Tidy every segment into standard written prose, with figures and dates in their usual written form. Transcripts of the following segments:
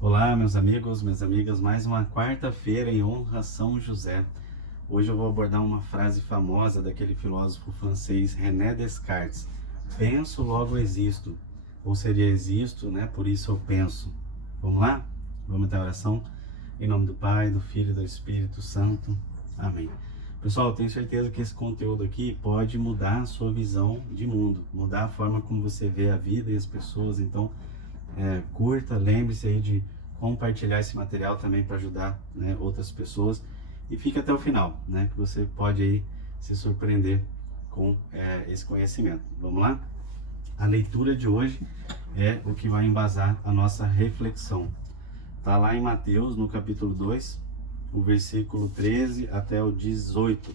Olá, meus amigos, minhas amigas, mais uma quarta-feira em honra a São José. Hoje eu vou abordar uma frase famosa daquele filósofo francês René Descartes: penso, logo existo. Ou seria existo, né? Por isso eu penso. Vamos lá? Vamos ter a oração? Em nome do Pai, do Filho e do Espírito Santo. Amém. Pessoal, eu tenho certeza que esse conteúdo aqui pode mudar a sua visão de mundo, mudar a forma como você vê a vida e as pessoas. Então, curta, lembre-se aí de compartilhar esse material também para ajudar, né, outras pessoas, e fique até o final, né, que você pode aí se surpreender com esse conhecimento. Vamos lá? A leitura de hoje é o que vai embasar a nossa reflexão. Está lá em Mateus, no capítulo 2, o versículo 13 até o 18.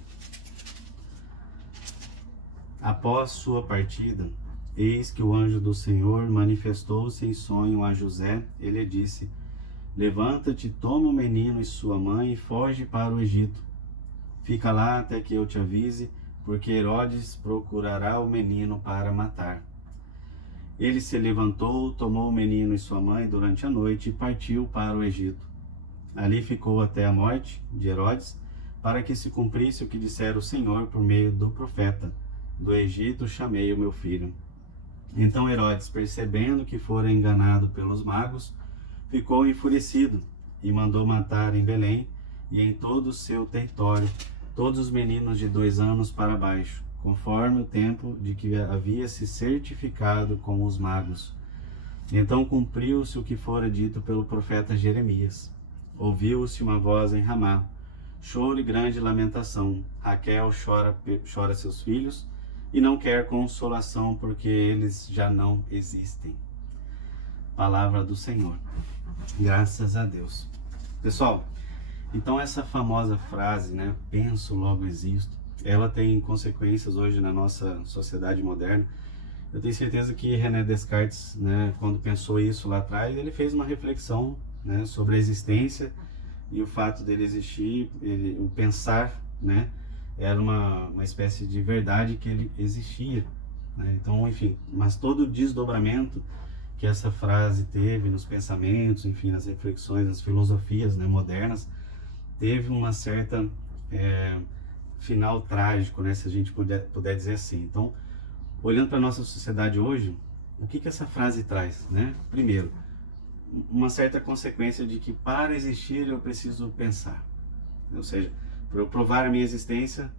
Após sua partida, eis que o anjo do Senhor manifestou-se em sonho a José. Ele disse: levanta-te, toma o menino e sua mãe e foge para o Egito. Fica lá até que eu te avise, porque Herodes procurará o menino para matar. Ele se levantou, tomou o menino e sua mãe durante a noite e partiu para o Egito. Ali ficou até a morte de Herodes, para que se cumprisse o que dissera o Senhor por meio do profeta: do Egito chamei o meu filho. Então Herodes, percebendo que fora enganado pelos magos, ficou enfurecido e mandou matar em Belém e em todo o seu território todos os meninos de 2 anos para baixo, conforme o tempo de que havia se certificado com os magos. Então cumpriu-se o que fora dito pelo profeta Jeremias. Ouviu-se uma voz em Ramá, choro e grande lamentação. Raquel chora seus filhos e não quer consolação, porque eles já não existem. Palavra do Senhor. Graças a Deus. Pessoal, então essa famosa frase, né, penso, logo existo, ela tem consequências hoje na nossa sociedade moderna. Eu tenho certeza que René Descartes, né, quando pensou isso lá atrás, ele fez uma reflexão, né, sobre a existência e o fato dele existir, o pensar, né, era uma espécie de verdade que ele existia, né? Então, enfim, mas todo o desdobramento que essa frase teve nos pensamentos, enfim, nas reflexões, nas filosofias, né, modernas, teve uma certa final trágico, né, se a gente puder dizer assim. Então, olhando para a nossa sociedade hoje, o que essa frase traz, né? Primeiro, uma certa consequência de que para existir eu preciso pensar. Ou seja, para eu provar a minha existência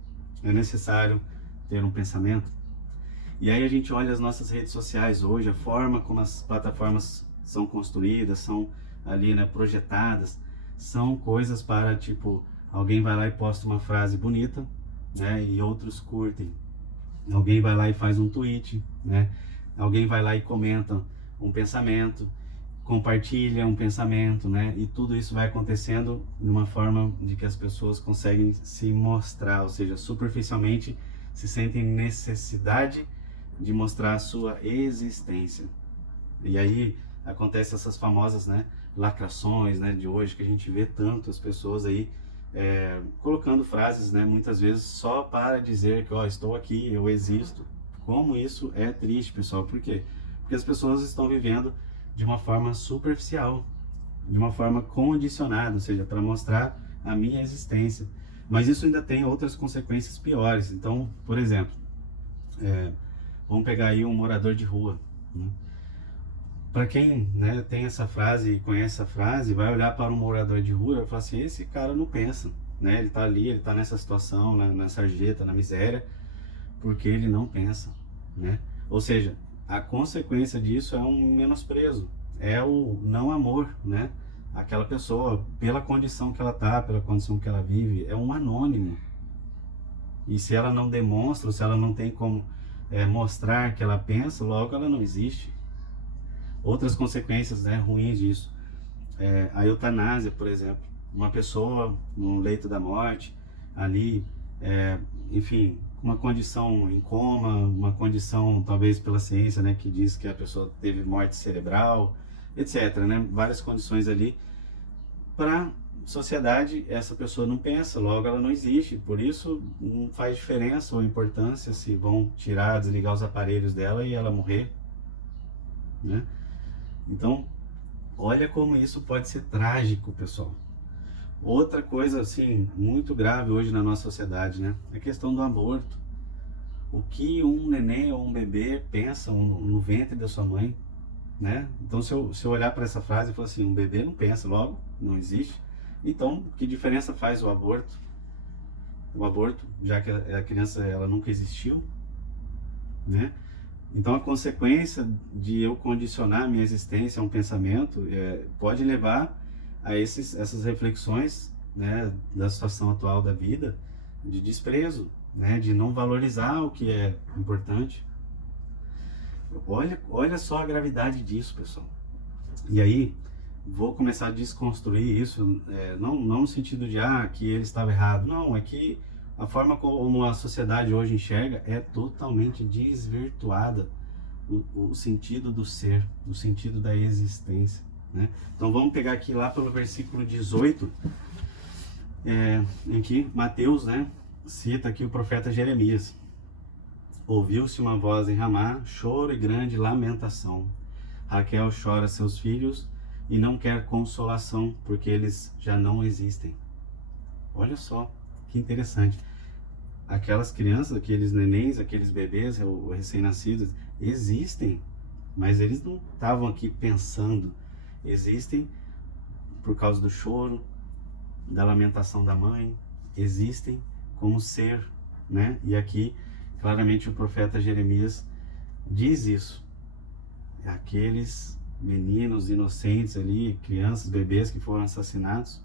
é necessário ter um pensamento. E aí a gente olha as nossas redes sociais hoje, a forma como as plataformas são construídas, são ali, né, projetadas, são coisas para, tipo, alguém vai lá e posta uma frase bonita, né, e outros curtem. Alguém vai lá e faz um tweet, né? Alguém vai lá e comenta um pensamento, compartilha um pensamento, né? E tudo isso vai acontecendo de uma forma de que as pessoas conseguem se mostrar, ou seja, superficialmente se sentem necessidade de mostrar a sua existência. E aí acontecem essas famosas, né, lacrações, né, de hoje, que a gente vê tanto as pessoas aí colocando frases, né, muitas vezes só para dizer que, ó, estou aqui, eu existo. Como isso é triste, pessoal. Por quê? Porque as pessoas estão vivendo de uma forma superficial, de uma forma condicionada, ou seja, para mostrar a minha existência. Mas isso ainda tem outras consequências piores. Então, por exemplo, vamos pegar aí um morador de rua, né? Para quem, né, tem essa frase e conhece essa frase, vai olhar para um morador de rua e vai falar assim: esse cara não pensa, né? Ele está ali, ele está nessa situação, né, na sarjeta, na miséria, porque ele não pensa, né? Ou seja, a consequência disso é um menosprezo, é o não amor, né? Aquela pessoa, pela condição que ela está, pela condição que ela vive, é um anônimo. E se ela não demonstra, se ela não tem como mostrar que ela pensa, logo ela não existe. Outras consequências, né, ruins disso, a eutanásia, por exemplo. Uma pessoa no leito da morte, ali, enfim, uma condição em coma, uma condição talvez pela ciência, né, que diz que a pessoa teve morte cerebral, etc, né, várias condições ali. Para a sociedade, essa pessoa não pensa, logo ela não existe, por isso não faz diferença ou importância se vão tirar, desligar os aparelhos dela e ela morrer, né? Então, Olha como isso pode ser trágico, pessoal. Outra coisa, assim, muito grave hoje na nossa sociedade, né? É a questão do aborto. O que um neném ou um bebê pensa no ventre da sua mãe, né? Então, se eu olhar para essa frase e falar assim, um bebê não pensa, logo, não existe. Então, que diferença faz o aborto? O aborto, já que a criança ela nunca existiu, né? Então, a consequência de eu condicionar a minha existência a um pensamento pode levar a essas reflexões, né, da situação atual da vida, de desprezo, né, de não valorizar o que é importante. Olha só a gravidade disso, pessoal. E aí, vou começar a desconstruir isso, não no sentido de que ele estava errado. Não, é que a forma como a sociedade hoje enxerga é totalmente desvirtuada o sentido do ser, o sentido da existência, né? Então vamos pegar aqui lá pelo versículo 18, em que Mateus, né, cita aqui o profeta Jeremias. Ouviu-se uma voz em Ramá, choro e grande lamentação. Raquel chora seus filhos e não quer consolação, porque eles já não existem. Olha só, que interessante. Aquelas crianças, aqueles nenéns, aqueles bebês recém-nascidos, existem, mas eles não estavam aqui pensando. Existem por causa do choro, da lamentação da mãe, existem como ser, né? E aqui, claramente, o profeta Jeremias diz isso. Aqueles meninos inocentes ali, crianças, bebês que foram assassinados,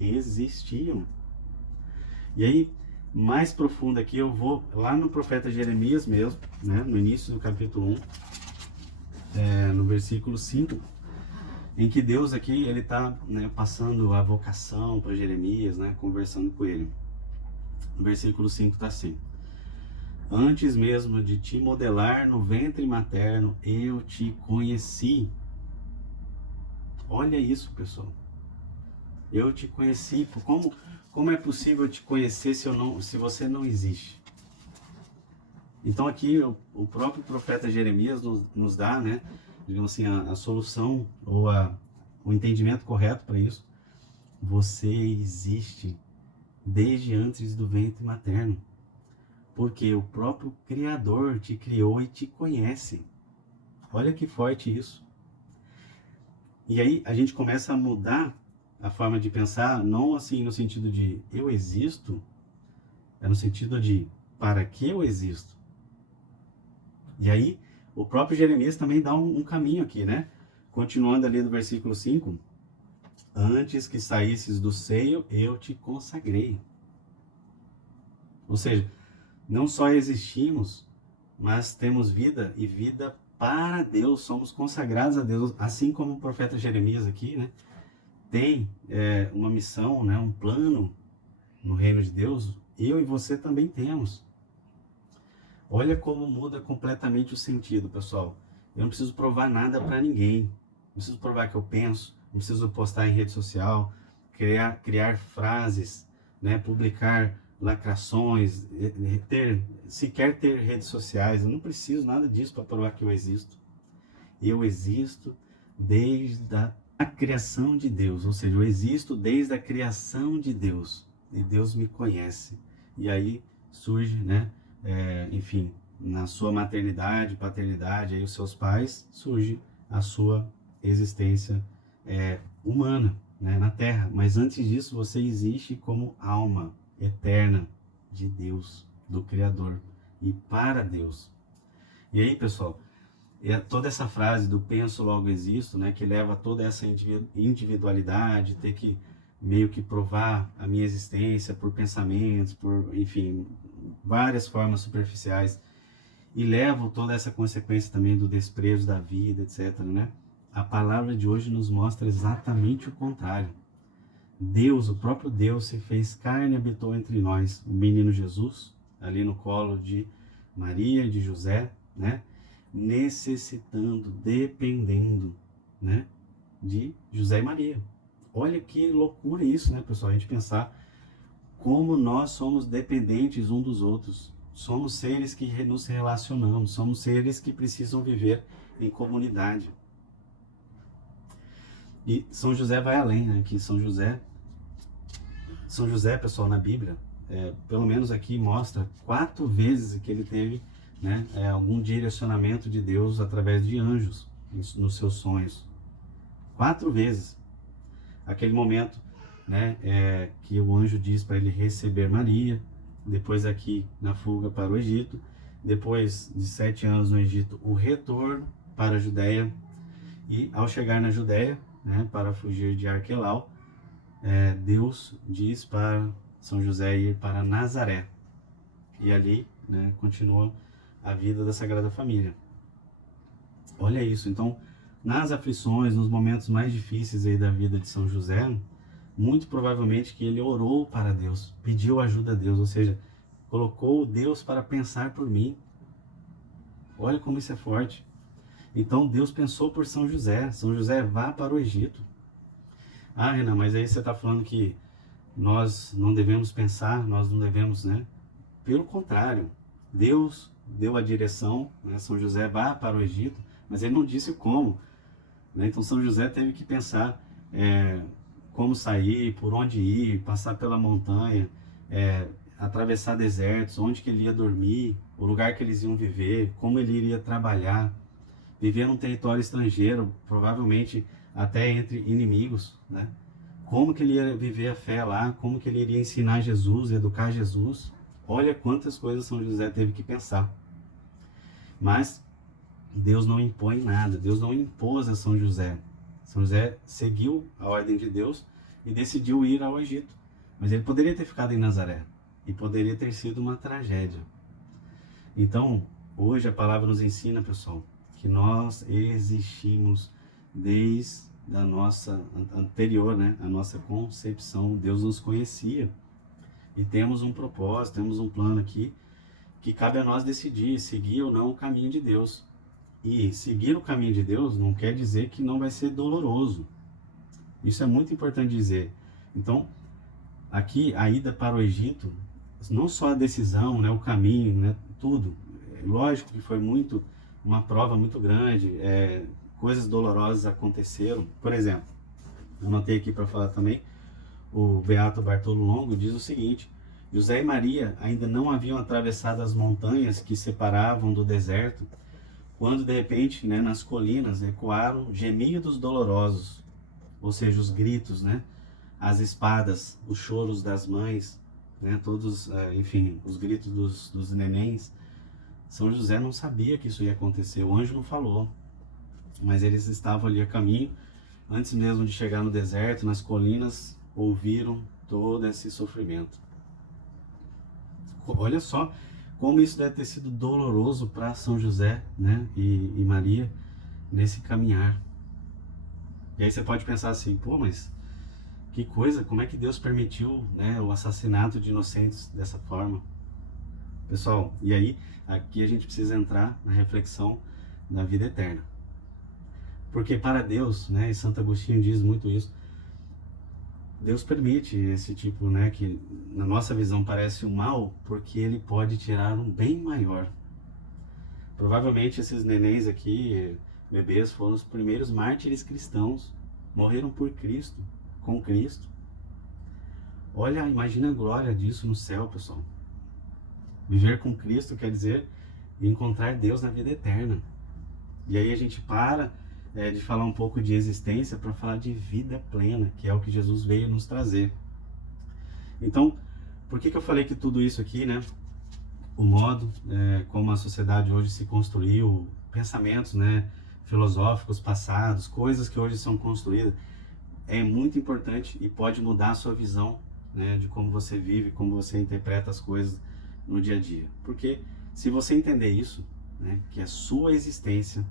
existiam. E aí, mais profundo aqui, eu vou lá no profeta Jeremias mesmo, né, no início do capítulo 1, no versículo 5, em que Deus aqui, ele está, né, passando a vocação para Jeremias, né, conversando com ele. No versículo 5 está assim: antes mesmo de te modelar no ventre materno, eu te conheci. Olha isso, pessoal. Eu te conheci. Como é possível te conhecer se você não existe? Então aqui o próprio profeta Jeremias nos dá, né, digamos assim, a solução ou o entendimento correto para isso. Você existe desde antes do ventre materno, porque o próprio Criador te criou e te conhece. Olha que forte isso. E aí a gente começa a mudar a forma de pensar, não assim no sentido de eu existo, é no sentido de para que eu existo. E aí o próprio Jeremias também dá um caminho aqui, né? Continuando ali no versículo 5, antes que saísses do seio, eu te consagrei. Ou seja, não só existimos, mas temos vida e vida para Deus, somos consagrados a Deus, assim como o profeta Jeremias aqui, né? Tem uma missão, né, um plano no reino de Deus, eu e você também temos. Olha como muda completamente o sentido, pessoal. Eu não preciso provar nada para ninguém. Não preciso provar que eu penso, não preciso postar em rede social, criar frases, né, publicar lacrações, sequer ter redes sociais. Eu não preciso nada disso para provar que eu existo. Eu existo desde a criação de Deus, ou seja, eu existo desde a criação de Deus, e Deus me conhece. E aí surge, né, enfim, na sua maternidade, paternidade, aí os seus pais, surge a sua existência humana, né, na Terra. Mas antes disso, você existe como alma eterna de Deus, do Criador, e para Deus. E aí, pessoal, toda essa frase do penso logo existo, né, que leva a toda essa individualidade, ter que meio que provar a minha existência por pensamentos, por, enfim, várias formas superficiais, e levam toda essa consequência também do desprezo da vida, etc, né? A palavra de hoje nos mostra exatamente o contrário. Deus, o próprio Deus, se fez carne e habitou entre nós. O menino Jesus, ali no colo de Maria e de José, né? Necessitando, dependendo, né, de José e Maria. Olha que loucura isso, né, pessoal? A gente pensar como nós somos dependentes uns dos outros. Somos seres que nos relacionamos, somos seres que precisam viver em comunidade. E São José vai além, né? Que São José, pessoal, na Bíblia, pelo menos aqui mostra 4 vezes que ele teve, né, algum direcionamento de Deus através de anjos nos seus sonhos. 4 vezes. Aquele momento, né, que o anjo diz para ele receber Maria, depois aqui na fuga para o Egito, depois de 7 anos no Egito, o retorno para a Judéia, e ao chegar na Judéia, né, para fugir de Arquelau, Deus diz para São José ir para Nazaré, e ali, né, continua a vida da Sagrada Família. Olha isso. Então, nas aflições, nos momentos mais difíceis aí da vida de São José, muito provavelmente que ele orou para Deus, pediu ajuda a Deus, ou seja, colocou Deus para pensar por mim. Olha como isso é forte. Então Deus pensou por São José. São José, vá para o Egito. Ah, Renan, mas aí você está falando que nós não devemos pensar, nós não devemos, né? Pelo contrário, Deus deu a direção, né? São José, vá para o Egito, mas ele não disse como, né? Então São José teve que pensar como sair, por onde ir, passar pela montanha, atravessar desertos, onde que ele ia dormir, o lugar que eles iam viver, como ele iria trabalhar, viver num território estrangeiro, provavelmente até entre inimigos, né? Como que ele ia viver a fé lá, como que ele iria ensinar Jesus, educar Jesus. Olha quantas coisas São José teve que pensar. Mas Deus não impõe nada, Deus não impôs a São José. São José seguiu a ordem de Deus e decidiu ir ao Egito. Mas ele poderia ter ficado em Nazaré e poderia ter sido uma tragédia. Então, hoje a palavra nos ensina, pessoal, que nós existimos desde a nossa anterior, né, a nossa concepção. Deus nos conhecia e temos um propósito, temos um plano aqui que cabe a nós decidir, seguir ou não o caminho de Deus. E seguir o caminho de Deus não quer dizer que não vai ser doloroso. Isso é muito importante dizer. Então, aqui a ida para o Egito, não só a decisão, né, o caminho, né, tudo. Lógico que foi uma prova muito grande, coisas dolorosas aconteceram. Por exemplo, eu anotei aqui para falar também, o Beato Bartolo Longo diz o seguinte: José e Maria ainda não haviam atravessado as montanhas que separavam do deserto, quando de repente, né, nas colinas ecoaram gemidos dolorosos, ou seja, os gritos, né, as espadas, os choros das mães, né, todos, enfim, os gritos dos nenéns. São José não sabia que isso ia acontecer, o anjo não falou, mas eles estavam ali a caminho, antes mesmo de chegar no deserto, nas colinas, ouviram todo esse sofrimento. Olha só como isso deve ter sido doloroso para São José, né, e Maria nesse caminhar. E aí você pode pensar assim, pô, mas que coisa, como é que Deus permitiu, né, o assassinato de inocentes dessa forma? Pessoal, e aí aqui a gente precisa entrar na reflexão da vida eterna. Porque para Deus, né, e Santo Agostinho diz muito isso, Deus permite esse tipo, né, que na nossa visão parece um mal, porque ele pode tirar um bem maior. Provavelmente esses nenéns aqui, bebês, foram os primeiros mártires cristãos, morreram por Cristo, com Cristo. Olha, imagina a glória disso no céu, pessoal. Viver com Cristo quer dizer encontrar Deus na vida eterna. E aí a gente para de falar um pouco de existência para falar de vida plena, que é o que Jesus veio nos trazer. Então, por que eu falei que tudo isso aqui, né? O modo como a sociedade hoje se construiu, pensamentos, né, filosóficos passados, coisas que hoje são construídas, é muito importante e pode mudar a sua visão, né, de como você vive, como você interpreta as coisas no dia a dia. Porque se você entender isso, né, que a sua existência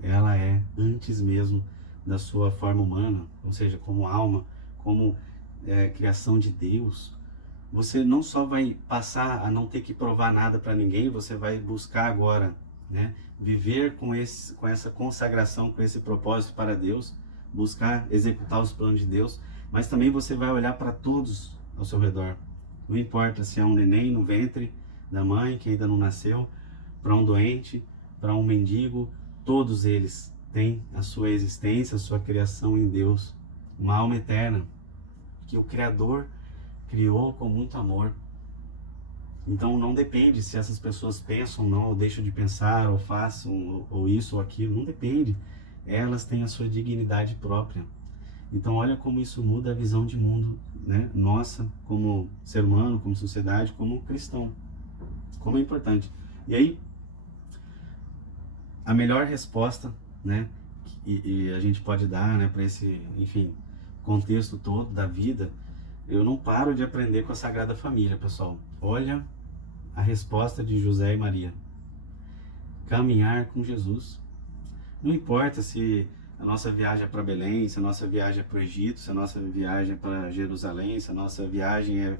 ela é antes mesmo da sua forma humana, ou seja, como alma, como criação de Deus, você não só vai passar a não ter que provar nada para ninguém, você vai buscar agora, né, viver com essa consagração, com esse propósito para Deus, buscar executar os planos de Deus, mas também você vai olhar para todos ao seu redor. Não importa se é um neném no ventre da mãe que ainda não nasceu, para um doente, para um mendigo, todos eles tem a sua existência, a sua criação em Deus, uma alma eterna, que o Criador criou com muito amor. Então não depende se essas pessoas pensam ou não, ou deixam de pensar, ou façam, ou isso ou aquilo, não depende. Elas têm a sua dignidade própria. Então olha como isso muda a visão de mundo, né? Nossa, como ser humano, como sociedade, como cristão. Como é importante. E aí, a melhor resposta, né, e a gente pode dar, né, para esse, enfim, contexto todo da vida, eu não paro de aprender com a Sagrada Família, pessoal. Olha a resposta de José e Maria. Caminhar com Jesus. Não importa se a nossa viagem é para Belém, se a nossa viagem é para o Egito, se a nossa viagem é para Jerusalém, se a nossa viagem é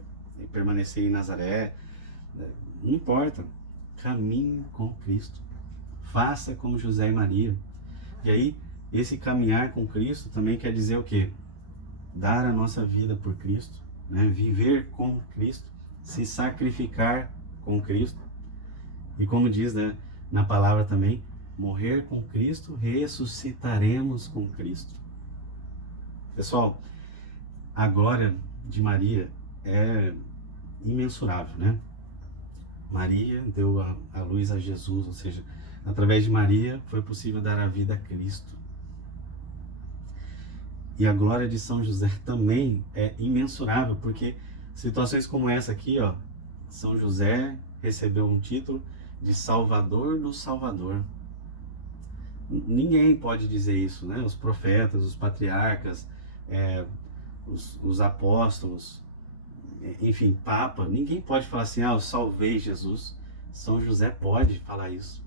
permanecer em Nazaré, não importa. Caminhe com Cristo. Faça como José e Maria. E aí, esse caminhar com Cristo também quer dizer o quê? Dar a nossa vida por Cristo, né? Viver com Cristo, se sacrificar com Cristo. E como diz, né, na palavra também, morrer com Cristo, ressuscitaremos com Cristo. Pessoal, a glória de Maria é imensurável, né? Maria deu a luz a Jesus, ou seja, através de Maria foi possível dar a vida a Cristo. E a glória de São José também é imensurável, porque situações como essa aqui, ó, São José recebeu um título de Salvador do Salvador. Ninguém pode dizer isso, né? Os profetas, os patriarcas, os apóstolos, enfim, Papa, ninguém pode falar assim, eu salvei Jesus. São José pode falar isso.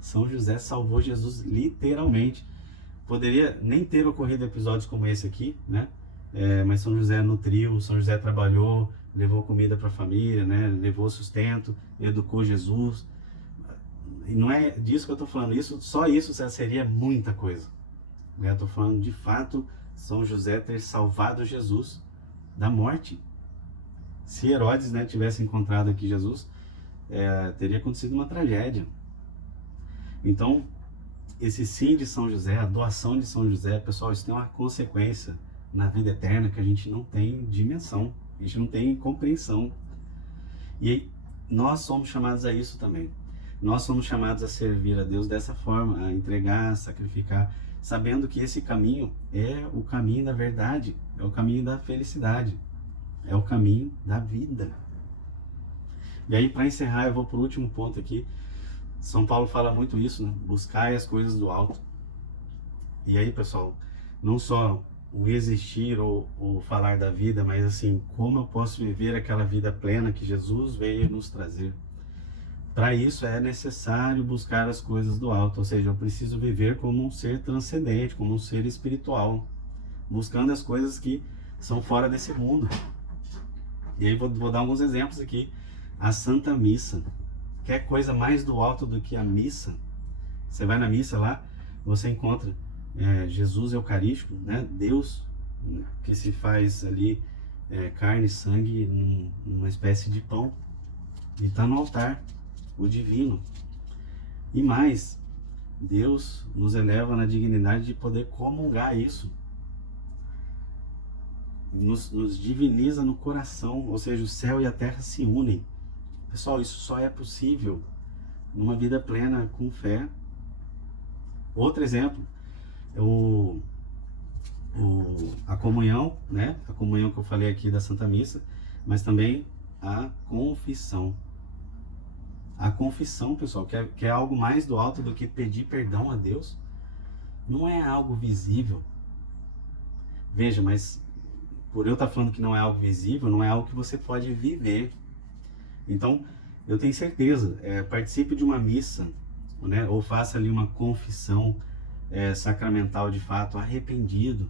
São José salvou Jesus literalmente. Poderia nem ter ocorrido episódios como esse aqui, né? Mas São José nutriu, São José trabalhou, levou comida para a família, né? Levou sustento, educou Jesus. E não é disso que eu estou falando, só isso seria muita coisa. Eu estou falando de fato São José ter salvado Jesus da morte. Se Herodes, né, tivesse encontrado aqui Jesus, teria acontecido uma tragédia. Então, esse sim de São José, a doação de São José, pessoal, isso tem uma consequência na vida eterna que a gente não tem dimensão, a gente não tem compreensão. E nós somos chamados a isso também. Nós somos chamados a servir a Deus dessa forma, a entregar, a sacrificar, sabendo que esse caminho é o caminho da verdade, é o caminho da felicidade, é o caminho da vida. E aí, para encerrar, eu vou para o último ponto aqui. São Paulo fala muito isso, né? Buscai as coisas do alto. E aí, pessoal, não só o existir ou falar da vida, mas assim, como eu posso viver aquela vida plena que Jesus veio nos trazer. Para isso é necessário buscar as coisas do alto, ou seja, eu preciso viver como um ser transcendente, como um ser espiritual, buscando as coisas que são fora desse mundo. E aí vou dar alguns exemplos aqui. A Santa Missa. Quer coisa mais do alto do que a missa? Você vai na missa lá, você encontra Jesus Eucarístico, né? Deus, né, que se faz ali carne e sangue numa espécie de pão. E está no altar, o divino. E mais, Deus nos eleva na dignidade de poder comungar isso. Nos diviniza no coração, ou seja, o céu e a terra se unem. Pessoal, isso só é possível numa vida plena com fé. Outro exemplo, a comunhão, né? A comunhão que eu falei aqui da Santa Missa, mas também a confissão. A confissão, pessoal, que é algo mais do alto do que pedir perdão a Deus, não é algo visível. Veja, mas por eu estar falando que não é algo visível, não é algo que você pode viver. Então, eu tenho certeza, participe de uma missa, né, ou faça ali uma confissão sacramental de fato, arrependido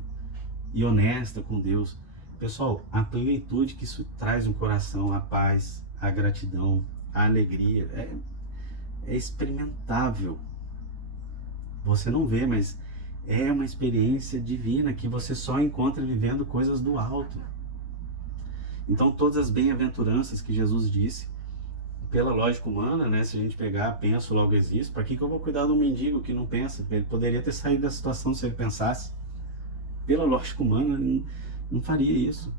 e honesta com Deus. Pessoal, a plenitude que isso traz no coração, a paz, a gratidão, a alegria, é experimentável. Você não vê, mas é uma experiência divina que você só encontra vivendo coisas do alto. Então todas as bem-aventuranças que Jesus disse, pela lógica humana, né, se a gente pegar, penso, logo existo, para que eu vou cuidar de um mendigo que não pensa? Ele poderia ter saído da situação se ele pensasse. Pela lógica humana, não faria isso.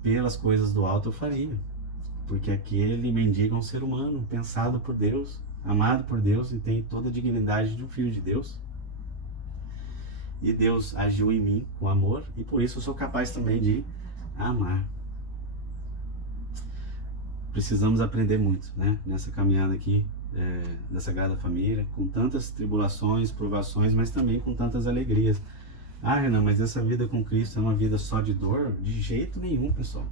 Pelas coisas do alto eu faria. Porque aquele mendigo é um ser humano, pensado por Deus, amado por Deus e tem toda a dignidade de um filho de Deus. E Deus agiu em mim com amor e por isso eu sou capaz também de amar. Precisamos aprender muito, né? Nessa caminhada aqui da Sagrada Família, com tantas tribulações, provações, mas também com tantas alegrias. Ah, Renan, mas essa vida com Cristo é uma vida só de dor? De jeito nenhum, pessoal.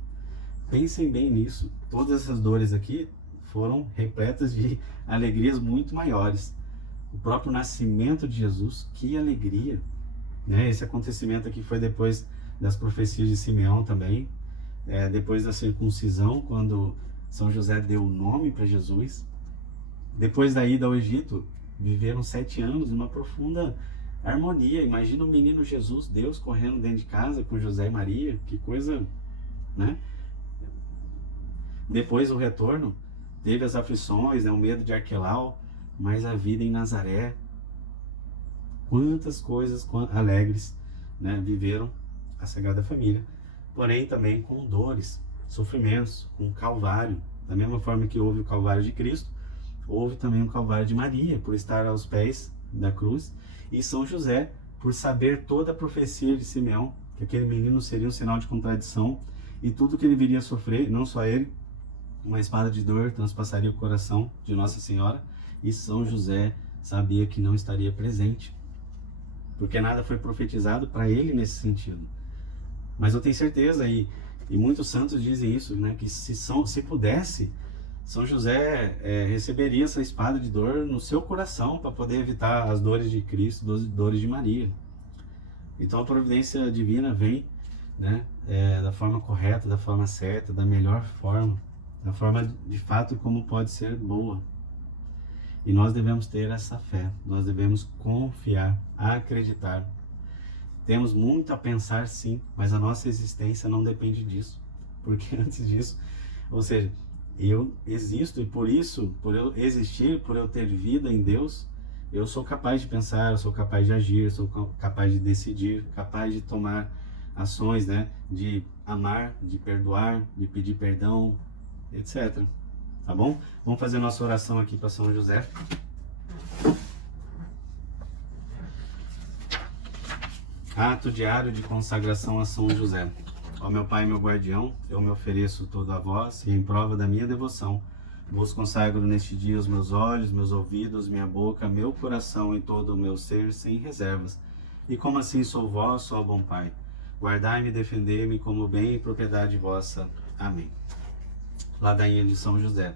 Pensem bem nisso. Todas essas dores aqui foram repletas de alegrias muito maiores. O próprio nascimento de Jesus, que alegria, né? Esse acontecimento aqui foi depois das profecias de Simeão também, depois da circuncisão, quando São José deu o nome para Jesus. Depois da ida ao Egito, viveram 7 anos numa profunda harmonia. Imagina o menino Jesus, Deus correndo dentro de casa com José e Maria, que coisa, né? Depois o retorno, teve as aflições, o medo de Arquelau, mas a vida em Nazaré, quantas coisas alegres, né, viveram a Sagrada Família, porém também com dores, sofrimentos, com Calvário. Da mesma forma que houve o Calvário de Cristo, houve também o Calvário de Maria, por estar aos pés da cruz, e São José, por saber toda a profecia de Simeão, que aquele menino seria um sinal de contradição, e tudo que ele viria a sofrer, não só ele, uma espada de dor transpassaria o coração de Nossa Senhora, e São José sabia que não estaria presente, porque nada foi profetizado para ele nesse sentido. Mas eu tenho certeza, e muitos santos dizem isso, né, que se pudesse, São José receberia essa espada de dor no seu coração para poder evitar as dores de Cristo, as dores de Maria. Então a providência divina vem, né, da forma correta, da forma certa, da melhor forma, da forma de fato como pode ser boa. E nós devemos ter essa fé, nós devemos confiar, acreditar. Temos muito a pensar, sim, mas a nossa existência não depende disso. Porque antes disso, ou seja, eu existo e por isso, por eu existir, por eu ter vida em Deus, eu sou capaz de pensar, eu sou capaz de agir, eu sou capaz de decidir, capaz de tomar ações, né, de amar, de perdoar, de pedir perdão, etc. Tá bom? Vamos fazer nossa oração aqui para São José. Ato diário de consagração a São José. Ó meu Pai, meu guardião, eu me ofereço todo a vós e em prova da minha devoção, vos consagro neste dia os meus olhos, meus ouvidos, minha boca, meu coração e todo o meu ser, sem reservas. E como assim sou vosso, ó bom Pai, guardai-me e defendei-me como bem e propriedade vossa. Amém. Ladainha de São José.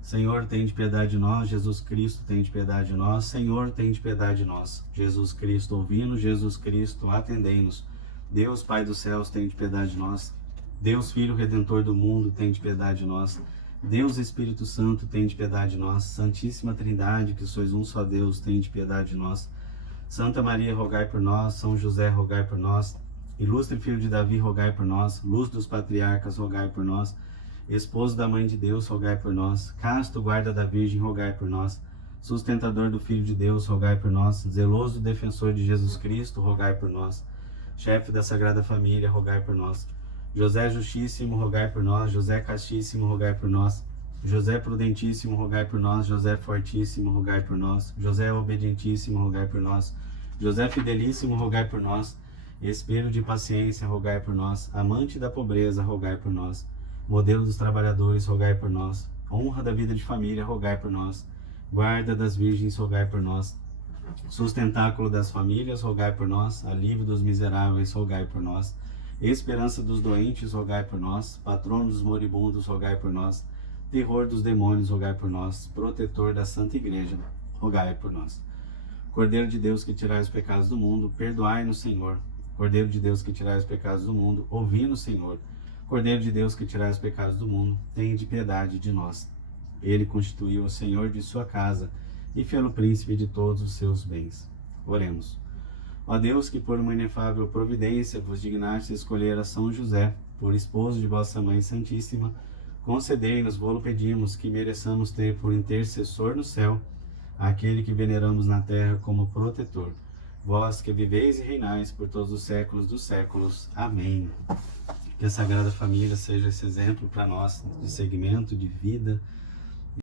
Senhor, tem de piedade de nós. Jesus Cristo, tem de piedade de nós. Senhor, tem de piedade de nós. Jesus Cristo, ouvindo. Jesus Cristo, atendei-nos. Deus, Pai dos céus, tem de piedade de nós. Deus, Filho Redentor do mundo, tem de piedade de nós. Deus, Espírito Santo, tem de piedade de nós. Santíssima Trindade, que sois um só Deus, tem de piedade de nós. Santa Maria, rogai por nós. São José, rogai por nós. Ilustre Filho de Davi, rogai por nós. Luz dos patriarcas, rogai por nós. Esposo da Mãe de Deus, rogai por nós. Casto guarda da Virgem, rogai por nós. Sustentador do Filho de Deus, rogai por nós. Zeloso defensor de Jesus Cristo, rogai por nós. Chefe da Sagrada Família, rogai por nós. José Justíssimo, rogai por nós. José Castíssimo, rogai por nós. José Prudentíssimo, rogai por nós. José Fortíssimo, rogai por nós. José Obedientíssimo, rogai por nós. José Fidelíssimo, rogai por nós. Espírito de paciência, rogai por nós. Amante da pobreza, rogai por nós. Modelo dos trabalhadores, rogai por nós. Honra da vida de família, rogai por nós. Guarda das virgens, rogai por nós. Sustentáculo das famílias, rogai por nós. Alívio dos miseráveis, rogai por nós. Esperança dos doentes, rogai por nós. Patrono dos moribundos, rogai por nós. Terror dos demônios, rogai por nós. Protetor da Santa Igreja, rogai por nós. Cordeiro de Deus que tirai os pecados do mundo, perdoai-nos, Senhor. Cordeiro de Deus que tirai os pecados do mundo, ouvi-nos, Senhor. Cordeiro de Deus que tirai os pecados do mundo, tende piedade de nós. Ele constituiu o Senhor de sua casa e fê-lo príncipe de todos os seus bens. Oremos. Ó Deus, que por uma inefável providência vos dignaste escolher a São José, por esposo de vossa Mãe Santíssima, Concedei-nos, vô-lo pedimos, que mereçamos ter por intercessor no céu aquele que veneramos na terra como protetor. Vós que viveis e reinais por todos os séculos dos séculos. Amém. Que a Sagrada Família seja esse exemplo para nós de seguimento, de vida,